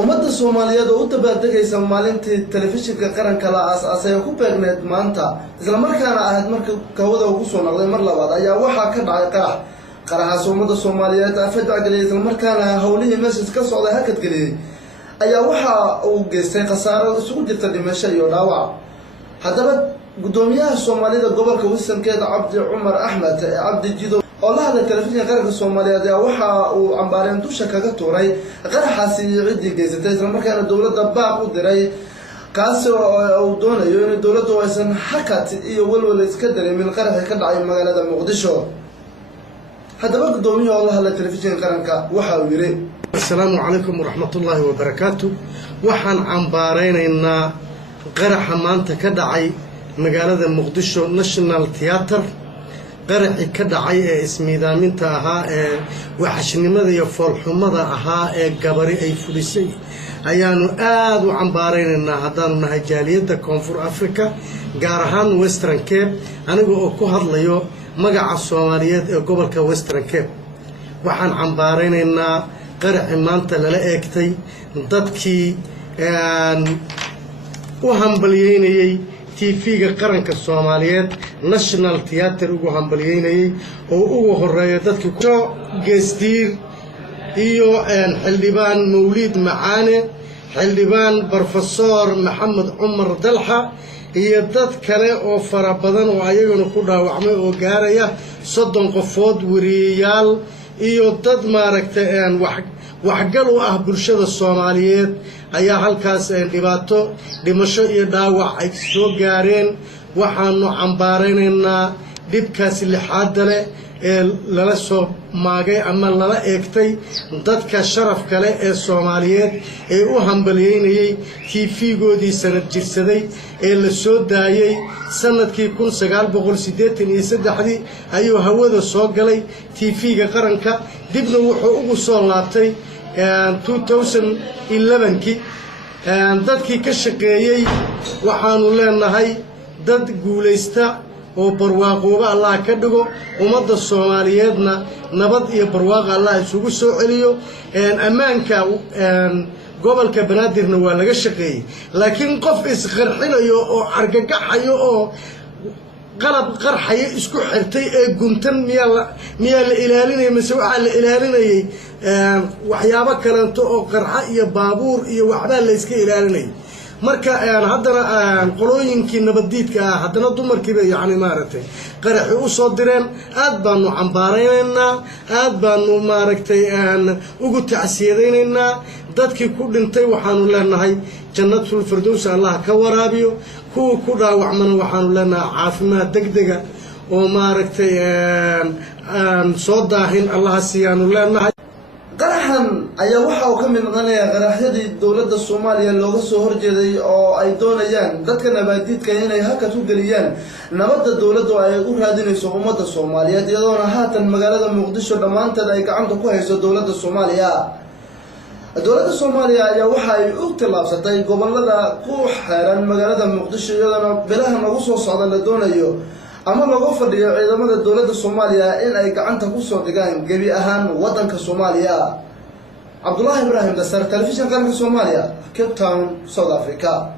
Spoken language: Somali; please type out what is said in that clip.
ummadda Soomaaliyeed oo u dabaaldegaysa maalintii telefishinka qaranka la aasaasay ku beegneed maanta isla markaana ahayd marka kawada ugu soo noqday mar labaad ayaa waxa ka dhacay qaraxaas ummadda Soomaaliyeed afada galay isla markaana hawlihii meesha ka socday hakad galay ayaa waxa uu geystay khasaaro isugu jirta dhimasho iyo dhaawac haddaba gudoomiyaha Soomaalida gobolka Wisconsin Abdi Umar Ahmed Abdi Jido oo la hadlay telefishinka qaranka Soomaaliyeed ayaa waxa uu cambaareen dusha kaga tuuray qaraxaasi ciidii geysatay isla markaana dawladda baaq u diray kaasi oo uu doonayo in dawladdu aysan hakad iyo walwal iska dareemin qaraxii ka dhacay magaalada Muqdisho haddaba gudoomiyaha oo la hadlay telefishinka qaranka waxa uu yiri assalaamu calaykum waraxmatullaahi wabarakaatuh waxaan cambaareynaa qaraxa maanta ka dhacay magaalada Muqdisho National Theatre qaraxii ka dhacay ee ismiidaaminta ahaa ee waxashnimada iyo foolxumada ahaa ee gabari ay fulisay ayaanu aad u cambaareynaa haddaanu nahay jaaliyadda Koonfur Afrika gaar ahaan Western Cape aniga oo ku hadlayo magaca Soomaaliyeed ee gobolka Western Cape waxaan cambaareynaa qaraxii maanta lala eegtay dadkii u hambalyeynayay TV-ga qaranka Soomaaliyeed National Theatre ugu hambalyeynayay oo ugu horeeyo dadkii ku geestiir iyo xildhibaan Mawlid Macaane xildhibaan Professor Maxamed Umar Dalxa iyo dad kale oo fara badan oo ayaguna ku dhaawacmay oo gaaraya 30 qofood wariyayaal iyo dad maaragtay waxgal u ah bulshada Soomaaliyeed ayaa halkaas dhibaato dhimasho iyo dhaawac ay soo gaareen waxaanu cambaareynaa dibkaas lixaad leh ee lala soo maagay ama lala eegtay dadka sharaf kale ee Soomaaliyeed ee u hambalyeynayay TV-goodii sanad jirsaday ee la soo daayay sanadkii 1983 ayuu hawada soo galay TV-ga qaranka dibna wuxuu ugu soo laabtay 2011 dadkii ka shaqeeyay waxaanu leenahay dad guuleysta oo barwaaqooba Allah ka dhigo ummadda Soomaaliyeedna nabad iyo barwaaqo Allah isugu soo celiyo ammaanka gobolka Banaadirna waa laga shaqeeyay laakiin qof isqarxinayo oo argagaxayo oo qalab qarxay isku xirtay ee guntan miyaa la ilaalinay mise waxa la ilaalinayay waxyaabo kale oo qarxa iyo baabuur iyo waxba la iska ilaalinay marka haddana qolooyinkii nabadiidka ah haddana dumarkiiba yaani maaragtay qaraxi u soo direen aad baanu cambaareynaa aad baanu maaragtay ugu tacsiyadeynaynaa dadkii ku dhintay waxaanu leenahay jannatul firdaws Allah ka waraabiyo kuwa ku dhaawacmana waxaanu leenahay caafimaad degdega oo maaragtay soo daahin Allah siyaanu leenahay qaraxan ayaa waxa uu ka mid noqonayaa qaraxyadii dawladda Soomaaliya looga soo horjeeday oo ay doonayaan dadka nabadeedka inay hakad u galiyaan nabadda dawladdu ay u raadinayso ummadda Soomaaliyeed iyadoona haatan magaalada Muqdisho dhamaanteed ay gacanta ku hayso dawladda Soomaaliya ayaa waxa ay u tilaabsatay gobolada ku xeeran magaalada Muqdisho iyadoona bilaha nagu soo socda la doonayo ama lagu fadhiyo ciidamada dawladda Soomaaliya in ay gacanta ku soo dhigaan gabi ahaan wadanka Soomaaliya IBRAHIM DASAR telefishinka qaranka Soomaaliya Cape Town South Africa